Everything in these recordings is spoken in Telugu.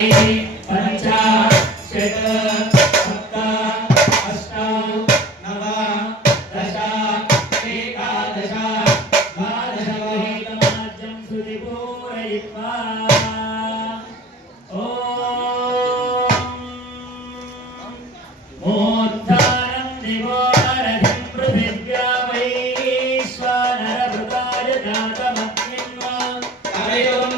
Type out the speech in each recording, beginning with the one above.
पंच षट् सप्त अष्ट नव दश एकादश द्वादश वैतमाज्यं सुधिपूरयित्वा मूर्धानं दिवोरधिं पृथिव्या वैश्वानरभृताय जातमग्निन्वा अवयवं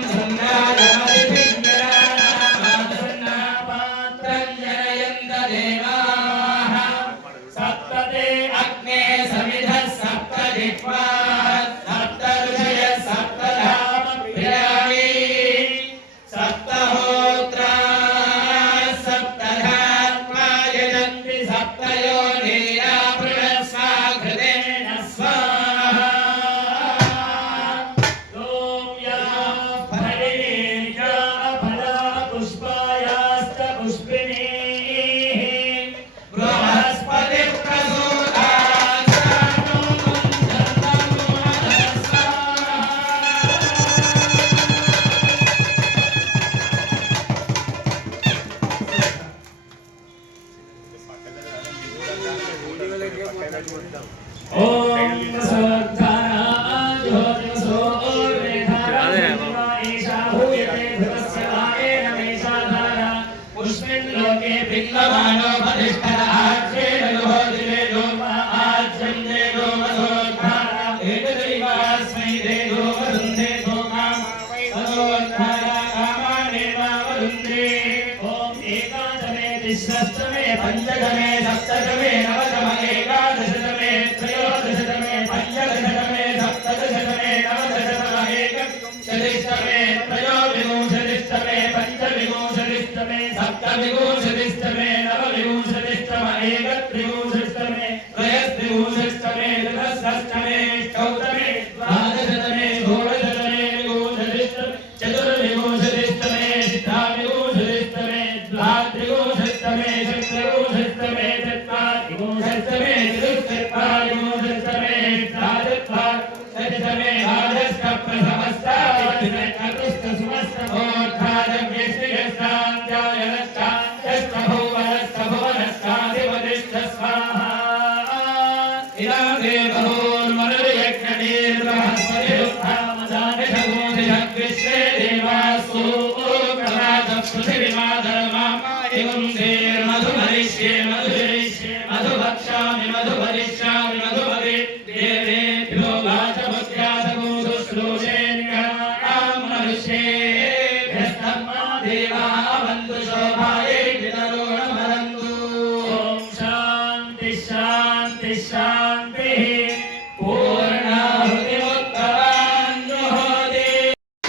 पंचदमे सप्तदमे नवदमे एकादशदमे त्रयोदशदमे पंचदशदमे सप्तदशदमे नवदशदमे एकविंशतिदशमे त्रयोविंशतिदशमे पंचविंशतिदशमे सप्तविंशतिदशमे नवविंशतिदशमे एकत्रिंशतिदशमे त्रयस्त्रिंशतिदशमे चतुर्दशदशमे चौदमे द्वादशदमे षोडशदमे विंशतिदशमे चतुर्विंशतिदशमे षष्ठाविंशतिदशमे द्वात्रिंशतिदशमे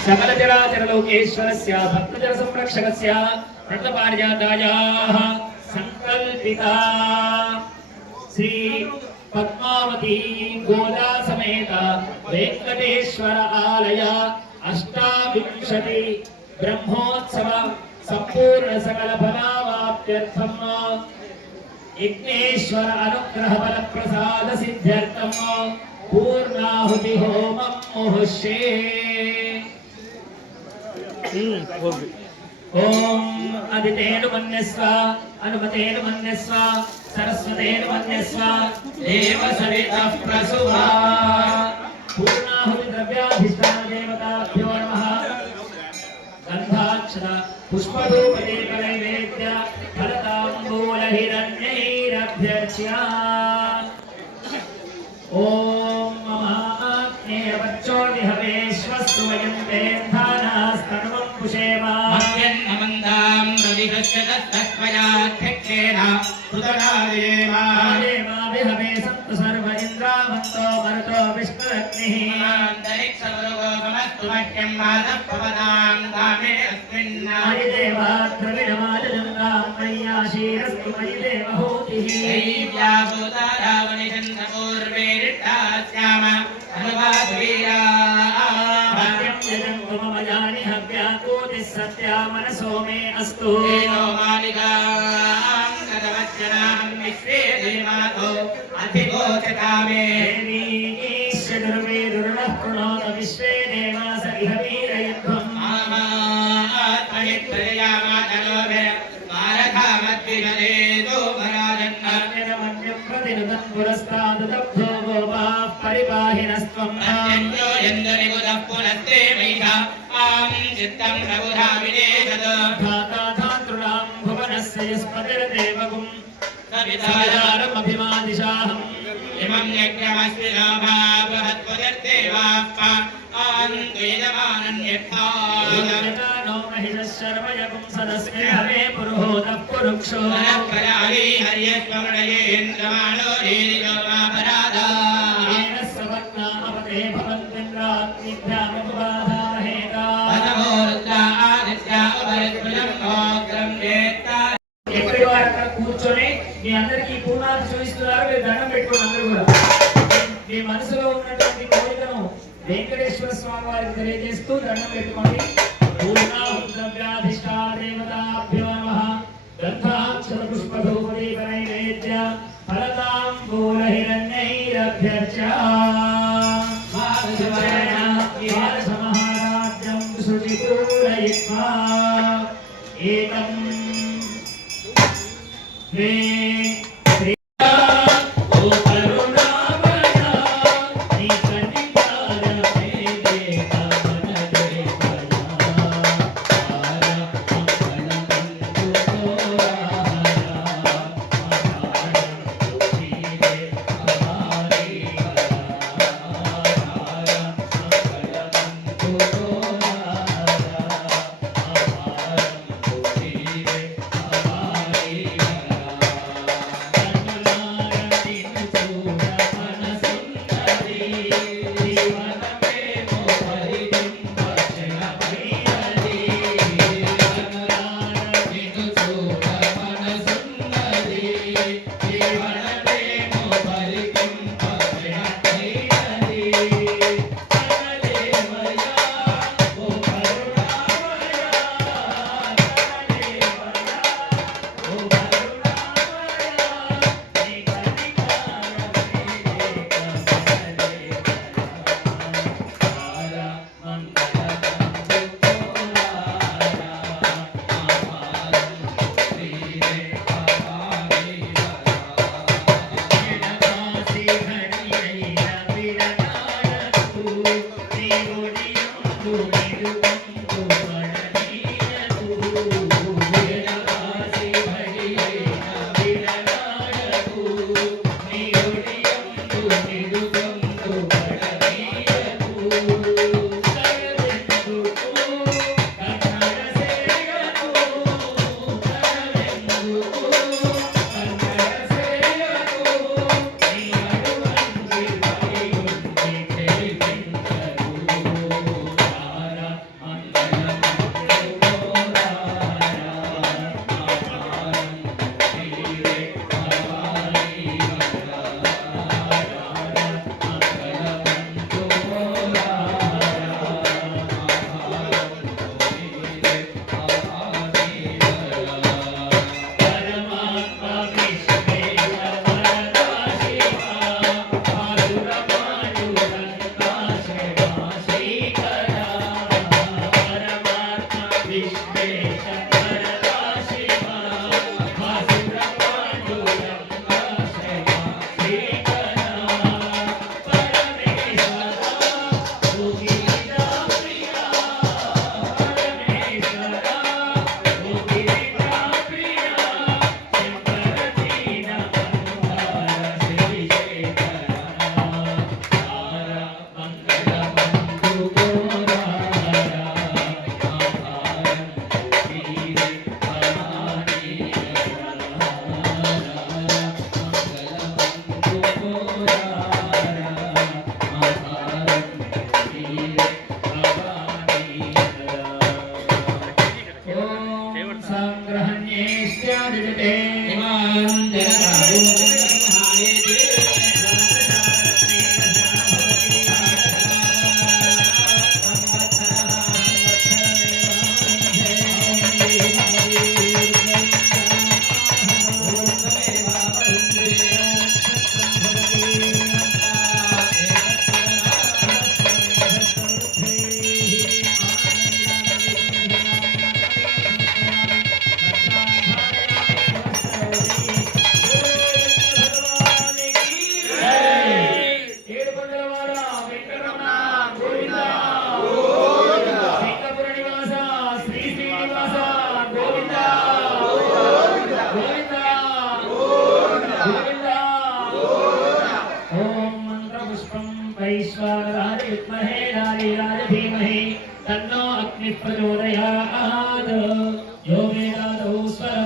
सकल चराचर लोकेश्वरस्य भक्तजन संरक्षकस्य व्रतपारिजातायाः संकल्पिता श्री पद्मावती गोदा समेत वेंकटेश्वर आलय अष्टाविंशति ब्रह्मोत्सव संपूर्ण सकल फलावाप्त्यर्थम यज्ञेश्वर अनुग्रह बल प्रसाद सिद्ध्यर्थम पूर्णाहुति होमं मुहुष्ये। ओम अदितेन मन्यस्व अनुमतेन मन्यस्व सरस्वतेन मन्यस्व देव सवितः प्रसूहा। पूर्णाहुति द्रव्याधिष्ठान देवताभ्यो नमः। गन्धाक्षर पुष्पधूपदीप नैवेद्य फलताम्बूल हिरण्यैरभ्यर्च्य ओम ममाग्नेयवच्चोदिहवेश्वस्तु वयं ते धानास्तनुवं पुषेमा। मह्यन्नमन्दां रविदश्चतस्त्वयाध्यक्षेण कृतनादेवा देवाभिहवे सन्तु सर्व इन्द्रावन्तो मरुतो विष्णुरग्निः। अन्तरिक्षवरुगो ममस्तु मह्यं माधवपवनां धामे अस्मिन् हरिदेवा द्रविडमालजङ्गां मय्याशीरस्तु मयि देवहूतिः। दैव्याभूतारावणिचन्द्रपूर्वे रिट्टास्याम अनुवादवीरा भाग्यं यजन्तु मम जानि हव्याकूतिः सत्या मनसो मे अस्तु। तेनो मालिकां कदवच्चनां विश्वे देवातो अधिगोचकामे। देवी ईश्वरुर्वीरुर्नः प्रणोत विश्वे देवास इह वीरयध्वम्। आत्मनित्रयामा परिपाहिनस्त्वं नान्यो यन्दनिबुधः पुनस्ते मैषा चित्तं प्रबुधाविनेशद धाता धातॄणां भुवनस्य यस्पतिर्देवगुं सवितायारमभिमादिशाहम् इमं यज्ञमस्मि नाभा बृहत्पतिर्देवाः नो महिषः शर्मयगुं सदस्मे हवे पुरुहोतः पुरुक्षो प्रजाहि हर्यस्वमणयेन्द्रमाणो धीरियो मापराधा येन सवत्ना अपते भवन्तिन्द्राग्निभ्यामुपबाधामहेता अनमोरुद्रा आदित्या उपरिस्फुटं भोग्रं वेत्ता ఎక్కడి వారు అక్కడ కూర్చొని మీ అందరికీ పూర్ణాలు చూపిస్తున్నారు. మీరు దండం పెట్టుకోండి. అందరూ కూడా మీ మనసులో ఉన్నటువంటి కోరికను వెంకటేశ్వర స్వామి వారికి తెలియజేస్తూ దండం పెట్టుకోండి. పూర్ణాహుతవ్యాధిష్టాదేవతాభ్యో నమః. గంధాక్షరపుష్పధూపదీపనైవేద్య ఫలతాంబూలహిరణ్యైరభ్యర్చ మహారాజ్యం శుచిపూరయిత్వా ఏకం वे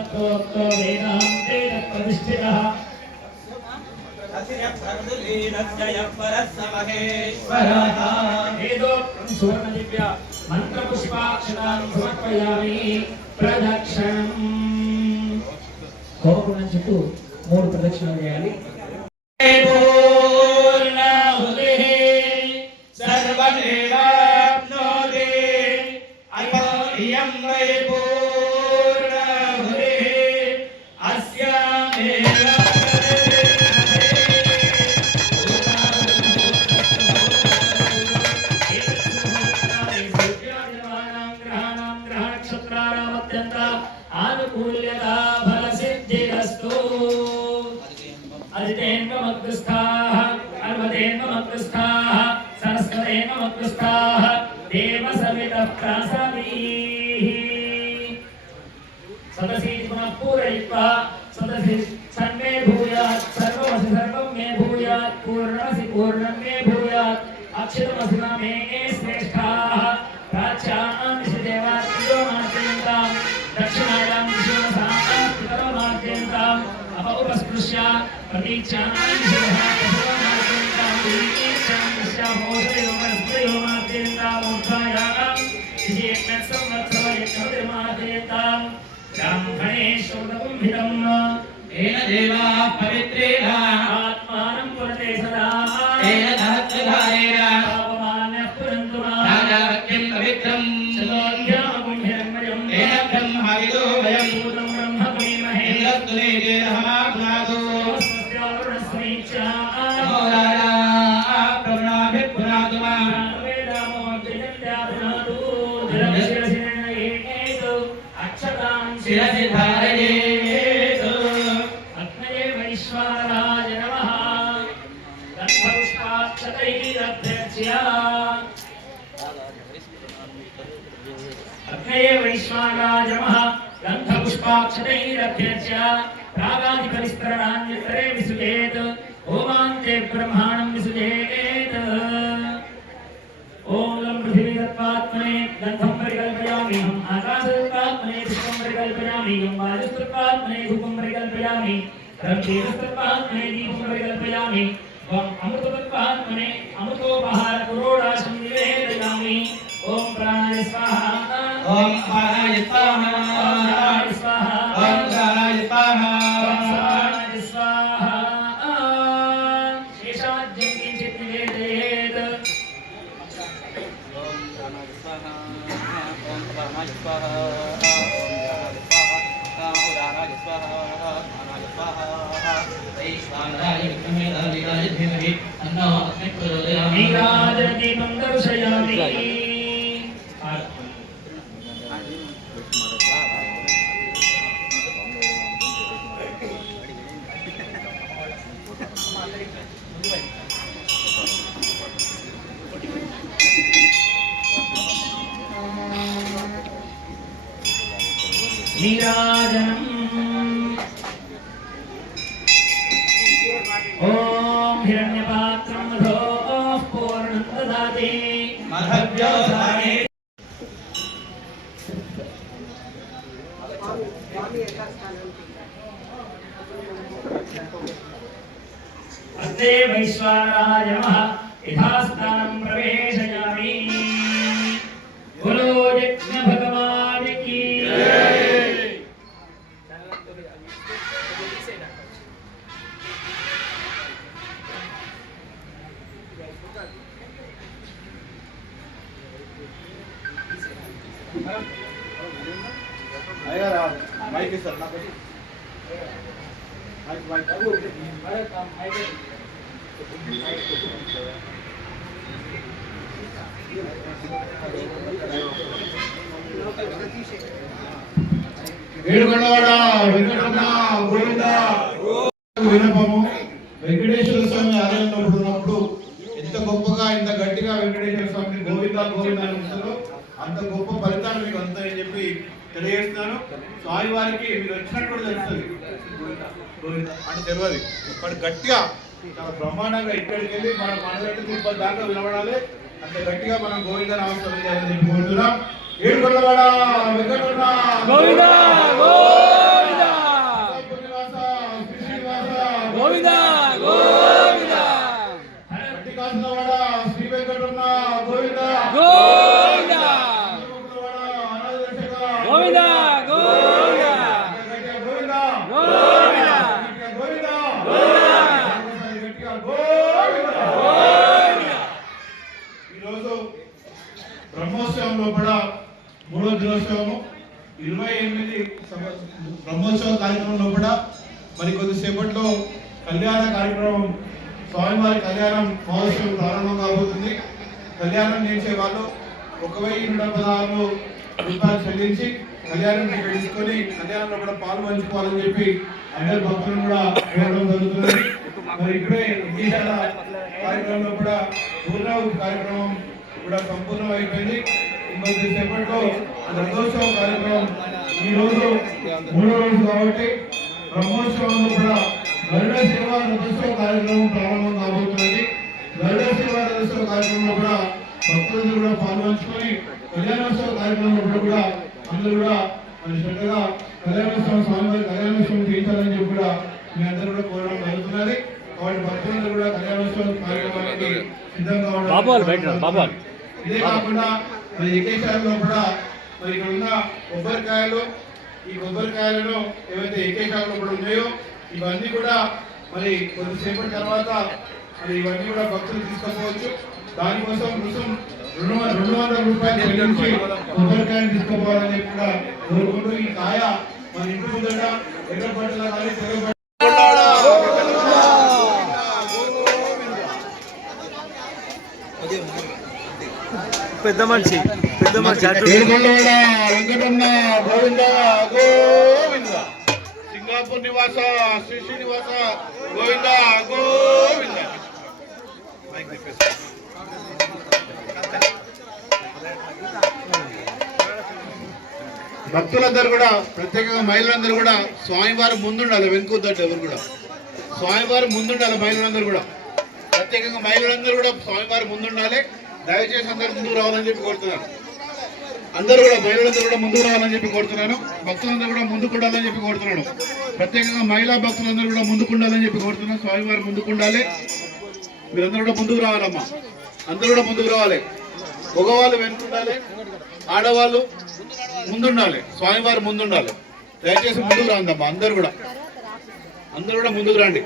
शास्त्रोक्तो वेदान्ते प्रतिष्ठितः सुवर्णदिव्य मंत्रपुष्पाक्षतान् समर्पयामि प्रदक्षिणम् కోరుకున్న చుట్టూ 3 ప్రదక్షిణలు చేయాలి सदसी पुनः पूरयित्वा सदसी सर्वे भूयात् सर्वमसि सर्वं मे भूयात् पूर्णमसि पूर्णं मे भूयात् अक्षरमसि मे श्रेष्ठाः प्राच्यां दिशि देवात्यो मार्जयन्तां दक्षिणायां दिशि साक्षात्तरो मार्जयन्ताम् अपौपस्पृश्य प्रतीच्यां दिशि मार्जयन्तां दीक्षां दिशि भोजयो मार्जयन्ताम् उत्थायां दिशि यज्ञसंवत्सरं मार्जयन्ताम् ब्राह्मणेश्वरकुम्भितम् येन देवाः पवित्रेण आत्मानं पुरते सदा येन सहस्रधारेण पापमान्यः पुरन्तु राजावक्यं पवित्रं शतोऽध्यामकुम्भिरन्मयम् येन ब्रह्मविदो वयं भूतं ब्रह्म पुरीमहे इन्द्रस्तुले देहमाप्नादो स्वस्योरुणस्मीक्षा नमो राजा प्रभुनाभिः वेदामोऽर्जयन्त्यापुनादो शिरसि धारयेत् अग्नये वैश्वानराय नमः गन्धपुष्पाक्षतैरभ्यर्च्य अग्नये वैश्वानराय नमः गन्धपुष्पाक्षतैरभ्यर्च्य रागादिपरिस्करणान्यन्तरे विसृजेत् होमान्ते ब्रह्माणं विसृजेत् ओम लं पृथिवीतत्त्वात्मने गन्धं परिकल्पयामि हम आकाशतत्त्वात्मने पुष्पं परिकल्पयामि हम वायुतत्त्वात्मने धूपं परिकल्पयामि रक्तेतत्त्वात्मने दीपं परिकल्पयामि वं अमृततत्त्वात्मने अमृतोपहार पुरोडाशं निवेदयामि ओम प्राणाय स्वाहा ओम अपानाय स्वाहा ओम प्राणाय स्वाहा ओम प्राणाय स्वाहा ओम प्राणाय स्वाहा शेषाद्यं किञ्चित् निवेदयेत् नीराजदीपं दर्शयामि नीराजनम् ओम हिरण्यपात्रं मधोः पूर्णं ददाति मधव्योसाने अग्ने वैश्वानराय नमः यथास्थानं प्रवेशयामि बोलो यज्ञ भगवान की आएगा माइक के सर ना कभी माइक अरे काम माइक ఏడుకొండవాడ వెంకటరమణ గోవింద వినపము వెంకటేశ్వర స్వామి ఆలయంలో ఉన్నప్పుడు ఎంత గొప్పగా ఇంత గట్టిగా వెంకటేశ్వర స్వామిని గోవింద గోవింద అని ఉంటారో అంత గొప్ప ఫలితాలు మీకు అందుతాయని చెప్పి తెలియజేస్తున్నాను. స్వామి వారికి మీరు వచ్చినట్టు తెలుస్తుంది అంటే తెలియదు. ఇప్పుడు గట్టిగా చాలా బ్రహ్మాండంగా ఇక్కడికి వెళ్ళి మన మనగట్టు తిరుపతి దాకా వినబడాలి. అంత గట్టిగా మనం గోవింద నామస్మరణ చేయాలని చెప్పి కోరుతున్నాం. ఏడుకొండవాడ వెంకటరమణ గోవింద గోవింద. బ్రహ్మోత్సవ కార్యక్రమంలో కూడా మరి కొద్దిసేపట్లో కళ్యాణ కార్యక్రమం స్వామివారి కళ్యాణం మహోత్సవం ప్రారంభం కాబోతుంది. కళ్యాణం చేసే వాళ్ళు 1116 రూపాయలు చెల్లించి కళ్యాణం తీసుకొని కళ్యాణంలో కూడా పాలు పంచుకోవాలని చెప్పి అందరి భక్తులను కూడా కోరడం జరుగుతుంది. మరి ఇప్పుడే విశేషాల కార్యక్రమంలో కూడా పూర్ణాహుతి కార్యక్రమం కూడా సంపూర్ణం అయిపోయింది. ఇంకొద్ది సేపట్లో రథోత్సవం కార్యక్రమం ఈ రోజు 3వ రోజు కాబట్టి బ్రహ్మోత్సవంలో కూడా గరుడ సేవ రథోత్సవ కార్యక్రమం ప్రారంభం కాబోతున్నది. గరుడ సేవ రథోత్సవ కార్యక్రమంలో కూడా భక్తులందరూ కూడా పాల్గొంచుకొని కళ్యాణోత్సవ కార్యక్రమంలో కూడా అందరూ కూడా మరి శ్రద్ధగా కళ్యాణోత్సవం స్వామివారి కళ్యాణోత్సవం చేయించాలని చెప్పి కూడా మీ అందరూ కూడా కోరడం జరుగుతున్నది. కాబట్టి భక్తులందరూ కూడా కళ్యాణోత్సవ కార్యక్రమానికి సిద్ధంగా ఉండాలి. ఇదే కాకుండా మరి ఏకేశాలలో కూడా మరి ఇక్కడ ఉన్న కొబ్బరికాయలు, ఈ కొబ్బరికాయలను ఏవైతే ఏకేశాలలో కూడా ఉన్నాయో ఇవన్నీ కూడా మరి కొద్దిసేపటి తర్వాత మరి ఇవన్నీ కూడా భక్తులు తీసుకుపోవచ్చు. దానికోసం రుసుం 200 రూపాయలు చెల్లించి కొబ్బరికాయలు తీసుకుపోవాలని చెప్పి కూడా కోరుకుంటూ ఈ కాయ మన ఇంటి ముందట ఎర్రపట్ల కానీ తెల్లపట్ల పెద్ద మనిషి వెంకటన్న గోవింద గోవింద సింగాపూర్ నివాస శ్రీ శ్రీనివాస గోవింద గోవింద. భక్తులందరూ కూడా ప్రత్యేకంగా మహిళలందరూ కూడా స్వామివారి ముందుండాలి. వెనుకొద్దంటే ఎవరు కూడా స్వామివారి ముందుండాలి. మహిళలందరూ కూడా ప్రత్యేకంగా మహిళలందరూ కూడా స్వామివారి ముందుండాలి. దయచేసి అందరూ ముందుకు రావాలని చెప్పి కోరుతున్నాను. అందరూ కూడా మహిళలందరూ కూడా ముందుకు రావాలని చెప్పి కోరుతున్నాను. భక్తులందరూ కూడా ముందుకు ఉండాలని చెప్పి కోరుతున్నాను. ప్రత్యేకంగా మహిళా భక్తులందరూ కూడా ముందుకు ఉండాలని చెప్పి కోరుతున్నాను. స్వామివారి ముందుకు ఉండాలి. మీరందరూ కూడా ముందుకు రావాలమ్మా. అందరూ కూడా ముందుకు రావాలి. మగవాళ్ళు వెనుకుండాలి, ఆడవాళ్ళు ముందుండాలి. స్వామివారి ముందుండాలి. దయచేసి ముందుకు రాందమ్మా. అందరూ కూడా ముందుకు రండి.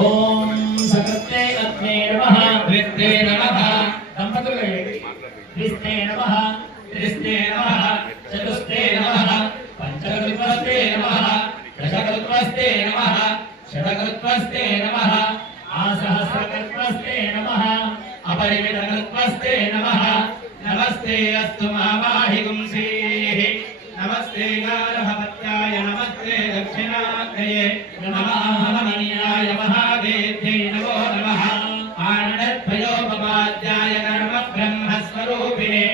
ఓం సకృతే అగ్నే నమః ద్విత్తే నమః దంపతులు ద్విత్తే నమః త్రిస్తే నమః చతుస్తే నమః పంచకృత్వస్తే నమః దశకృత్వస్తే నమః షడకృత్వస్తే నమః ఆసహస్రకృత్వస్తే నమః అపరిమితకృత్వస్తే నమః నమస్తే అస్తు మహావాహిగుంసీః నమస్తే గార్హపత్యాయ నమస్తే దక్షిణాగ్నయే నమః మహాదేవ్యై నమో నమః ఆననద్భయోపపాద్యాయ కర్మ బ్రహ్మస్వరూపిణే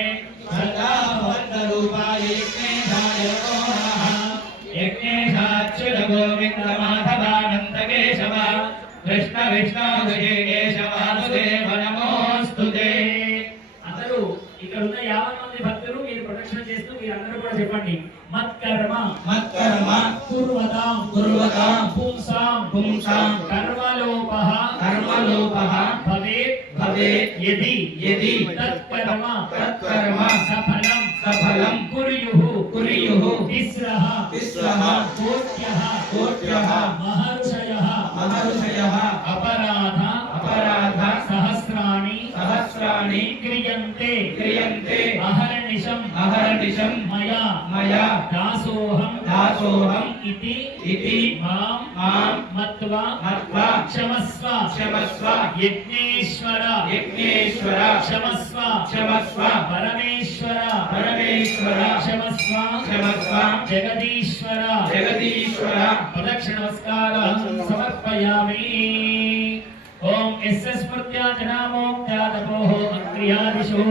సదాభవంతరూపాయ యజ్ఞేశాయ నమో నమః యజ్ఞేశాచ్యుత గోవింద మాధవానంద కేశవ కృష్ణ విష్ణు కేశవాసుదేవ నమోస్తుతే. అందరూ ఇక్కడ ఉన్న 50 మంది భక్తులు మీరు ప్రదక్షిణ చేస్తూ మీరందరూ కూడా చెప్పండి. మత్కర్మ మత్కర్మ కుర్వతాం కుర్వతాం పుంసాం పుంసాం కర్మలోపః కర్మలోపః భవేత్ భవేత్ యది యది తత్కర్మ తత్కర్మ సఫలం సఫలం కుర్యుః కుర్యుః తిస్రః తిస్రః కోట్యః కోట్యః మహర్షయః మహర్షయః అపరాధ అపరాధ సహస్రాణి సహస్రాణి క్రియంతే క్రియంతే అహర్నిశం అహర్నిశం మయా మయా దాసోహం దాసోహం ఇతి ఇతి మాం మాం మత్వా మత్వా క్షమస్వ క్షమస్వ యజ్ఞేశ్వర యజ్ఞేశ్వర క్షమస్వ క్షమస్వ పరమేశ్వర పరమేశ్వర క్షమస్వ క్షమస్వ జగదీశ్వర జగదీశ్వర. ప్రదక్షిణ నమస్కారం సమర్పయామి. ఓం యస్స్మృత్యా జనామోక్త్యా తపోః అక్రియాదిషు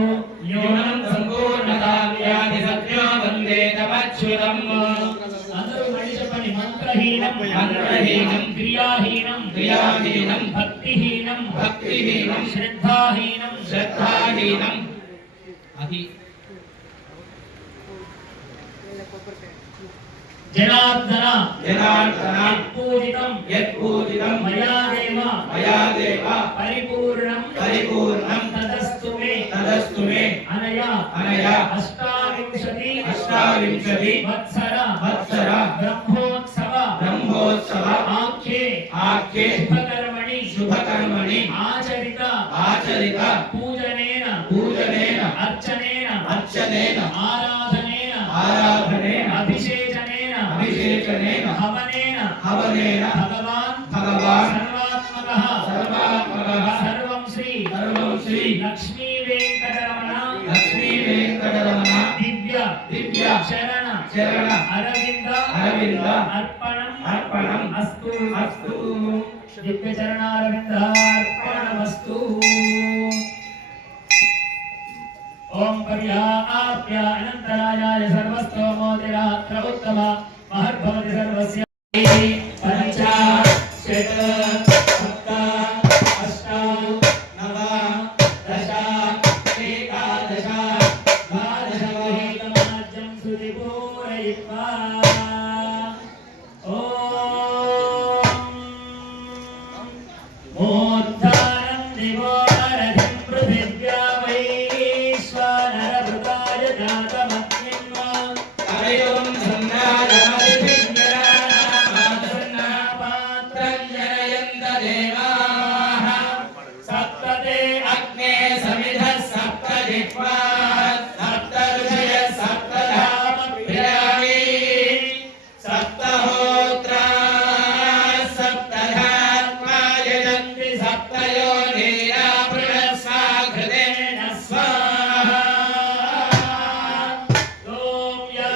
న్యూనం సంపూర్ణతావ్యాధి సత్యో వందే తమచ్యుతం. అందరూ మళ్ళీ చెప్పండి. మంత్రహీనం మంత్రహీనం క్రియాహీనం క్రియాహీనం భక్తిహీనం భక్తిహీనం శ్రద్ధాహీనం శ్రద్ధాహీనం. అది జనార్దన జనార్దన యత్పూజితం యత్పూజితం మయా దేవ పరిపూర్ణం పరిపూర్ణం తదస్తు మే అనయా అనయా అష్టావింశతి వత్సర వత్సర బ్రహ్మోత్సవ ఆఖ్యే శుభకర్మణి ఆచరిత పూజనేన అర్చనేన ఆరాధనేన हवनेन भगवान् सर्वात्मकः सर्वं श्री लक्ष्मी वेंकटरमण दिव्य शरण अरविंद अर्पणम अस्तु दिव्य चरण अरविंद अर्पणमस्तु। ओम पर्याप्य अनंतरायाय सर्वस्तोमोदिरात्र उत्तम महर्भवति सर्वस्य पंच षट् सप्त अष्ट नव दश एकादश द्वादश गृहीतमाज्यं सुधिपूरयित्वा ॐ मूर्धानं दिवो नरधिं पृथिव्या वैश्वानरभृताय जातमग्निन्वा अवयवं संज्ञानामधिज्ञानामादन्नापात्रं जनयन्त देवाः सप्तते अग्ने समिधः सप्तजिह्वा सप्तऋषयः सप्तधामप्रियाणि सप्तहोत्राः सप्तधात्मा यजन्ति सप्तयोनिरा बृहस्वाघृतेन स्वाहा सोम्या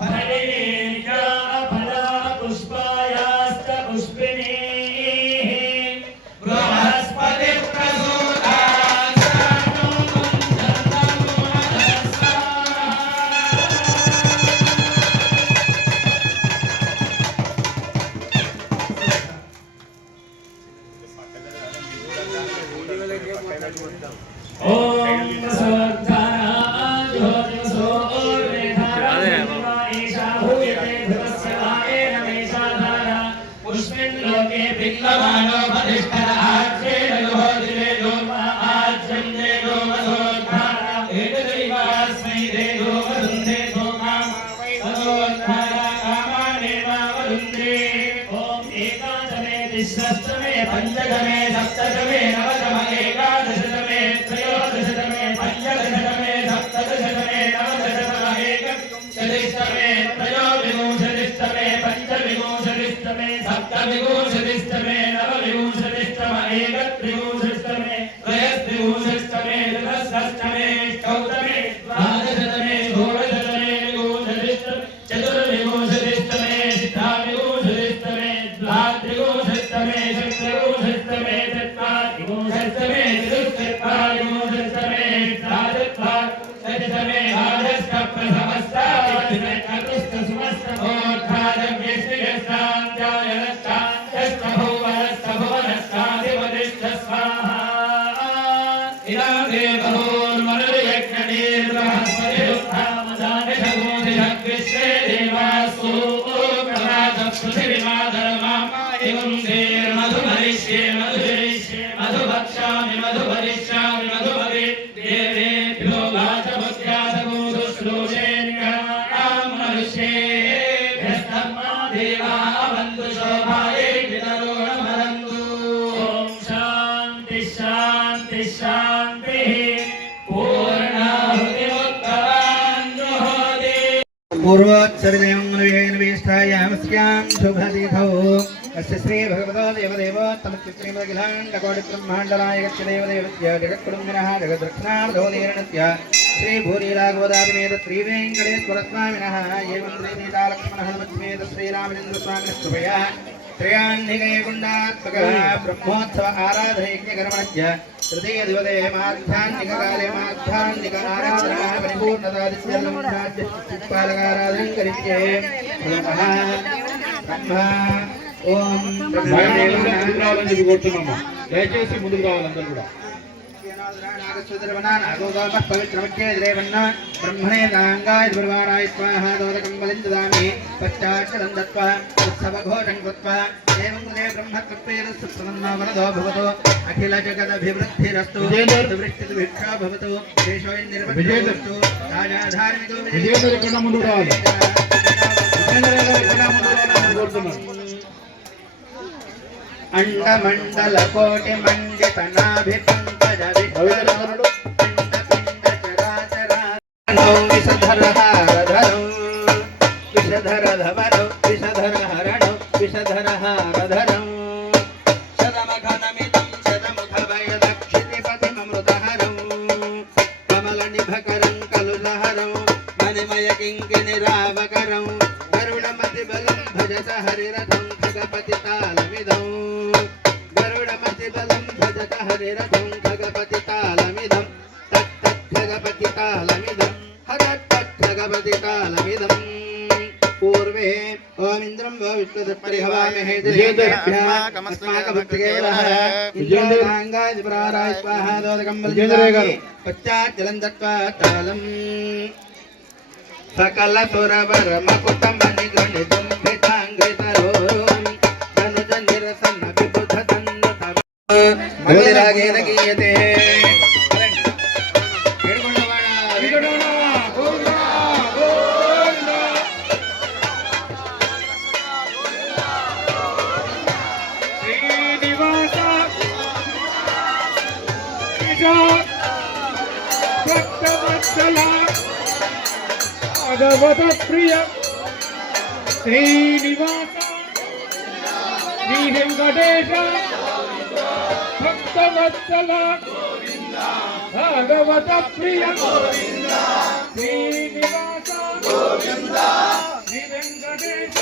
फलेर्या फला पुष्पायाश्च पुष्पिणीः बृहस्पतिः प्रसूताः सानो मन्त्रम् स्वाहा। ओम प्रसोद्धारा ज्योतिषोर्वेधारा ईशा भूयते ध्रुवस्य वामेन मेषाधारा पुष्मिन् लोके पिङ्गमानो वधिष्ठर आज्येन लोहदिवे लोमा आज्यं देवो वसोद्धारा एतदैवास्मै देवो वरुन्धे भोगाम् वसोद्धारा कामानेवा वरुन्धे। ओम एकादशमे तिस्रष्टमे पञ्चदमे सप्तदमे नवदमे एकादशदमे त्रयोदशदमे पञ्चदशदमे सप्तदशदमे नवदशदमे एकविंशतिष्टमे त्रयोविंशतिष्टमे पञ्चविंशतिष्टमे सप्तविंशतिष्टमे नवविंशतिष्टमे एकत्रिंशतिष्टमे त्रयस्त्रिंशतिष्टमे चतुर्षष्टमे चौदमे द्वादशदमे षोडशदमे विंशतिष्टमे चतुर्विंशतिष्टमे षष्ठाविंशतिष्टमे द्वात्रिंशतिष्टमे षट्त्रिंशतिष्टमे चत्वारिंशतिष्टमे चतुष्चत्वारिंशतिष्टमे अष्टाचत्वारिंशतिष्टमे द्वादशकप्रथमस्तादिष्टसमस्तमोत्थानव्यष्टियस्तान्त्यायनश्चान्तभुवनश्चाधिपतिश्च स्वाहा। इदं देवोर्मनुर्यज्ञनिर्बृहस्पतिरुत्थामदानिषगोधिषग्विश्वे देवासु एवं मधुमरिष्ये मधुभक्षामि मधुभरिष्यामि मधुमदे देवेभ्यो वाचमुद्यासगो शुश्रूषेऽन्यां मनुष्येभ्यस्तम्मा देवा वन्दु शोभायै वितरोणमरन्तु। ॐ शान्ति शान्ति शान्तिः पूर्णाहुतिमुत्तराञ्जुहोति। पूर्वोत्सर्जयं शुभतिथौ अस्य श्री भगवतो देवदेवोत्तमचित्रीमखिलाण्डकोटिब्रह्माण्डनायकस्य देवदेवस्य जगत्कुटुम्बिनः जगद्रक्षणार्धोदीर्णस्य श्री भूरीराघवदादिमेत श्रीवेङ्कटेश्वरस्वामिनः एवं श्रीसीतालक्ष्मणहनुमत्समेत श्रीरामचन्द्रस्वामिनः कृपया त्रयान्निकैकुण्डात्मकः ब्रह्मोत्सव आराधनयज्ञकर्मणस्य तृतीयदिवसे माध्याह्निककाले माध्याह्निक आराधना परिपूर्णतादित्यलङ्काराधनं करिष्ये। ఓం దయచేసి ముందుకు రావాలి అందరూ కూడా. ब्रह्मणे दांगाय दुर्वाणाय स्वाहा दोदकं बलिं ददामि पश्चात्कलं दत्त्वा उत्सवघोषं कृत्वा एवं कृते ब्रह्मकृत्वेदस्सुप्रसन्नो वरदो भवतु अखिलजगदभिवृद्धिरस्तु वृष्टिर्भिक्षा भवतु देशोऽन्निर्वृत्तिरस्तु राजाधार्मिको విజేంద్ర కన్నా ముందుకు రావాలి. अंडमंडल कोटि मंडित नाभि पंकज विषधर हार धरो विषधर धवरो विषधर किङ्किणिरावकरं गरुडमतिबलं भजत हरिरथं खगपतितालमिदं गरुडमतिबलं भजत हरिरथं खगपतितालमिदं तत्तत्खगपतितालमिदं हरत्तत्खगपतितालमिदं पूर्वे ओम इंद्रं वो विष्णुदत्परिहवामहे देवेभ्यः इंद्रांगाय प्राराय स्वाहा दोदकं बलिदाने पश्चात् जलं दत्त्वा तालं सकल सुरवर मकुटमणि गणितुम्भिताङ्घ्रितरोरुं धनुज निरसन विबुध तन्नुत मंगलरागेन गीयते भगवत प्रिय श्रीनिवास श्री वेंकटेश भक्तवत्सल भगवत प्रिय श्रीनिवास श्री वेंकटेश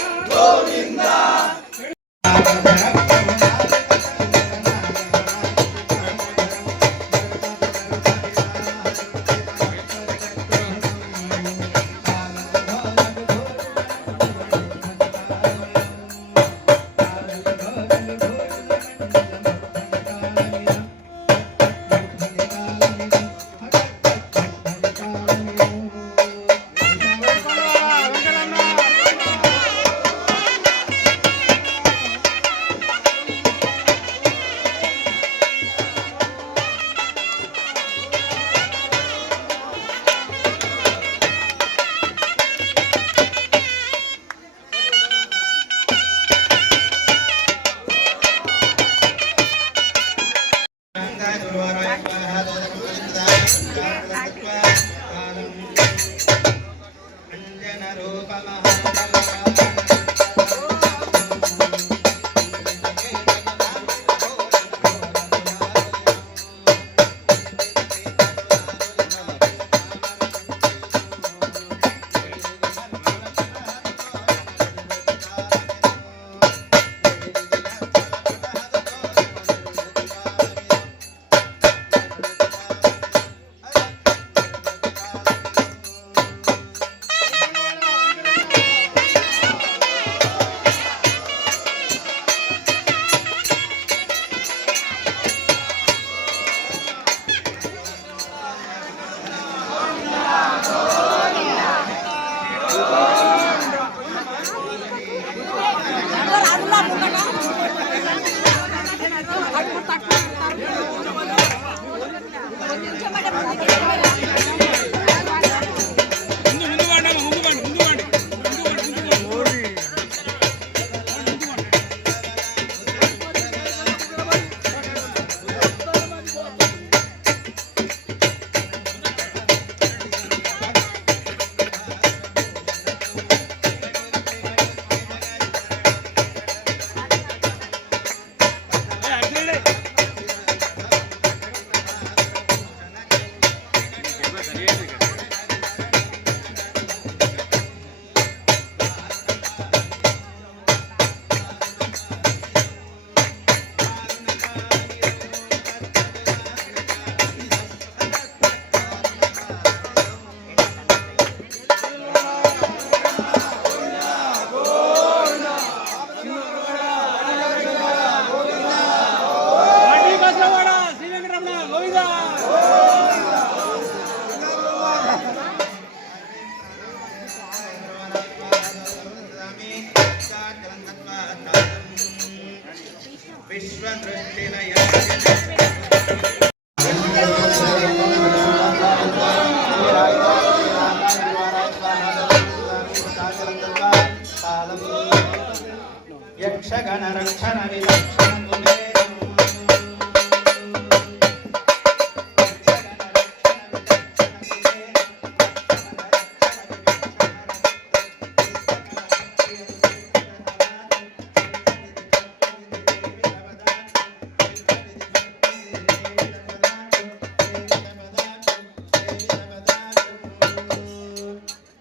यक्षगण रक्षण विलक्षण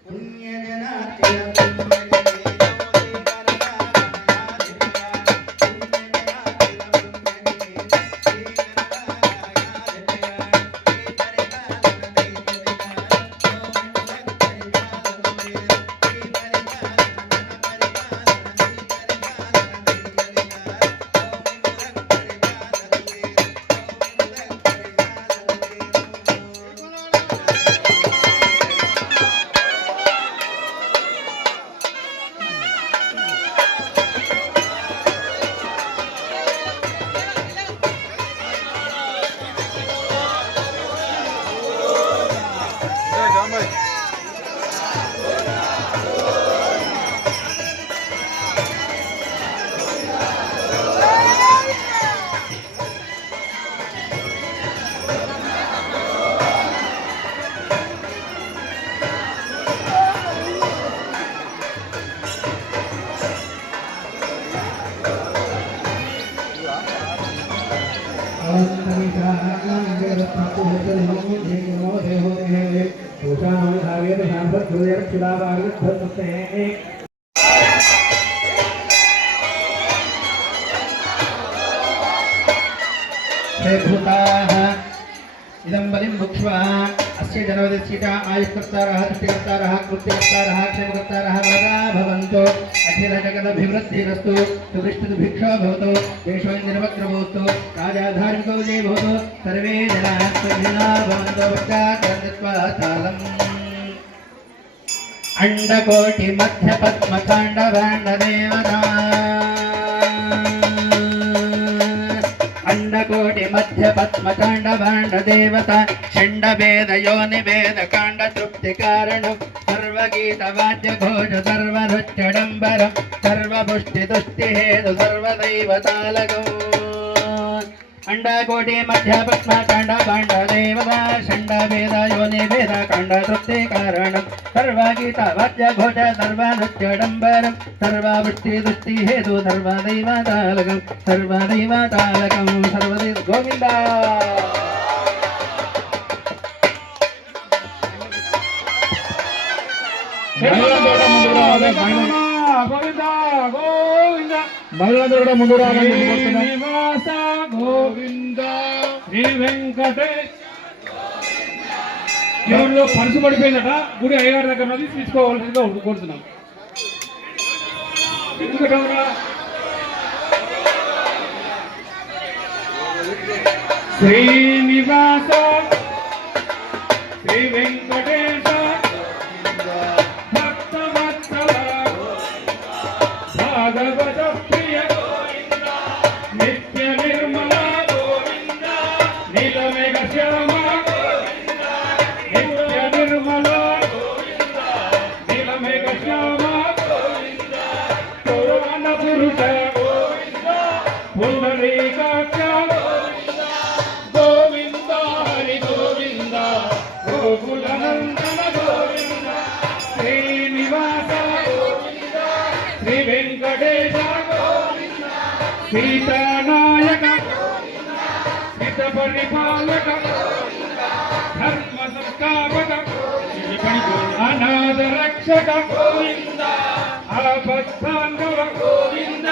पुण्य इदं बलिं भुक्ष्वा अस्य जनवदस्यिता आयुष्कर्तारः दृष्टिकर्तारः कृत्यकर्तारः क्षेमकर्तारः वरदा भवन्तु अखिलजगदभिवृद्धिरस्तु सुदृष्टिभिक्षो भवतु देशो निर्वक्रभूस्तु राजाधार्मिको विजय भवतु सर्वे जनाः सुखिनः भवन्तु वक्ताकरन्दत्वा तालम् अंडकोटि मध्य पद्मकांड भाण्डदेवता अंडकोटि मध्य पद्मकांड भाण्डदेवता षण्डवेद योनिवेद कांड तृप्ति कारणं सर्वगीत वाद्य घोष सर्वनृत्यडम्बरं सर्वपुष्टि तुष्टि हेतु सर्वदैवतालकम् अंडकोटि मध्य पद्मकांड भाण्डदेवता षण्डवेद योनिवेद कांड तृप्ति कारणं सर्वगीत वाद्य घोष सर्वनृत्यडम्बरं सर्वपुष्टि तुष्टि हेतु सर्वदैवतालकं सर्वदैवतालकं सर्वदैव गोविंदा గోవిందా గోవిందా మహిళలందరూ కూడా ముందు రావాలని శ్రీనివాస గోవింద శ్రీ వెంకటేశ్. దేవుళ్ళు పరుసు పడిపోయిందట, గుడి అయ్యగారి దగ్గర ఉన్నది తీసుకోవాల్సిందిగా కోరుతున్నాం. శ్రీనివాస శ్రీ వెంకటేశ भागवत प्रिय गोविंद नित्य निर्मला गोविंद नीलमेघ श्यामा गोविंद नित्य निर्मला गोविंद नीलमेघ श्यामा गोविंद पुराण पुरुष गोविंद पुंडरीकाक्ष गोविंद गोविंद हरि गोविंद गोकुलनंदन गोविंद श्रीनिवास श्री वेंकटेश गोविंद सीतानायक सीत परिपालक धर्म संस्थापक अनाथ रक्षक गोविंद आपत्तांगव गोविंद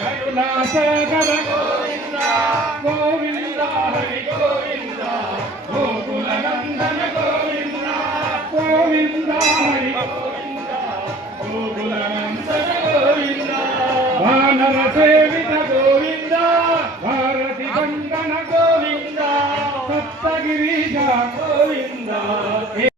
करुणा सागर गोविंद गोविंद हरि गोविंद गोकुलनंदन गोविंद गोविंद हरि गोविंद गोकुलनंदन वानर से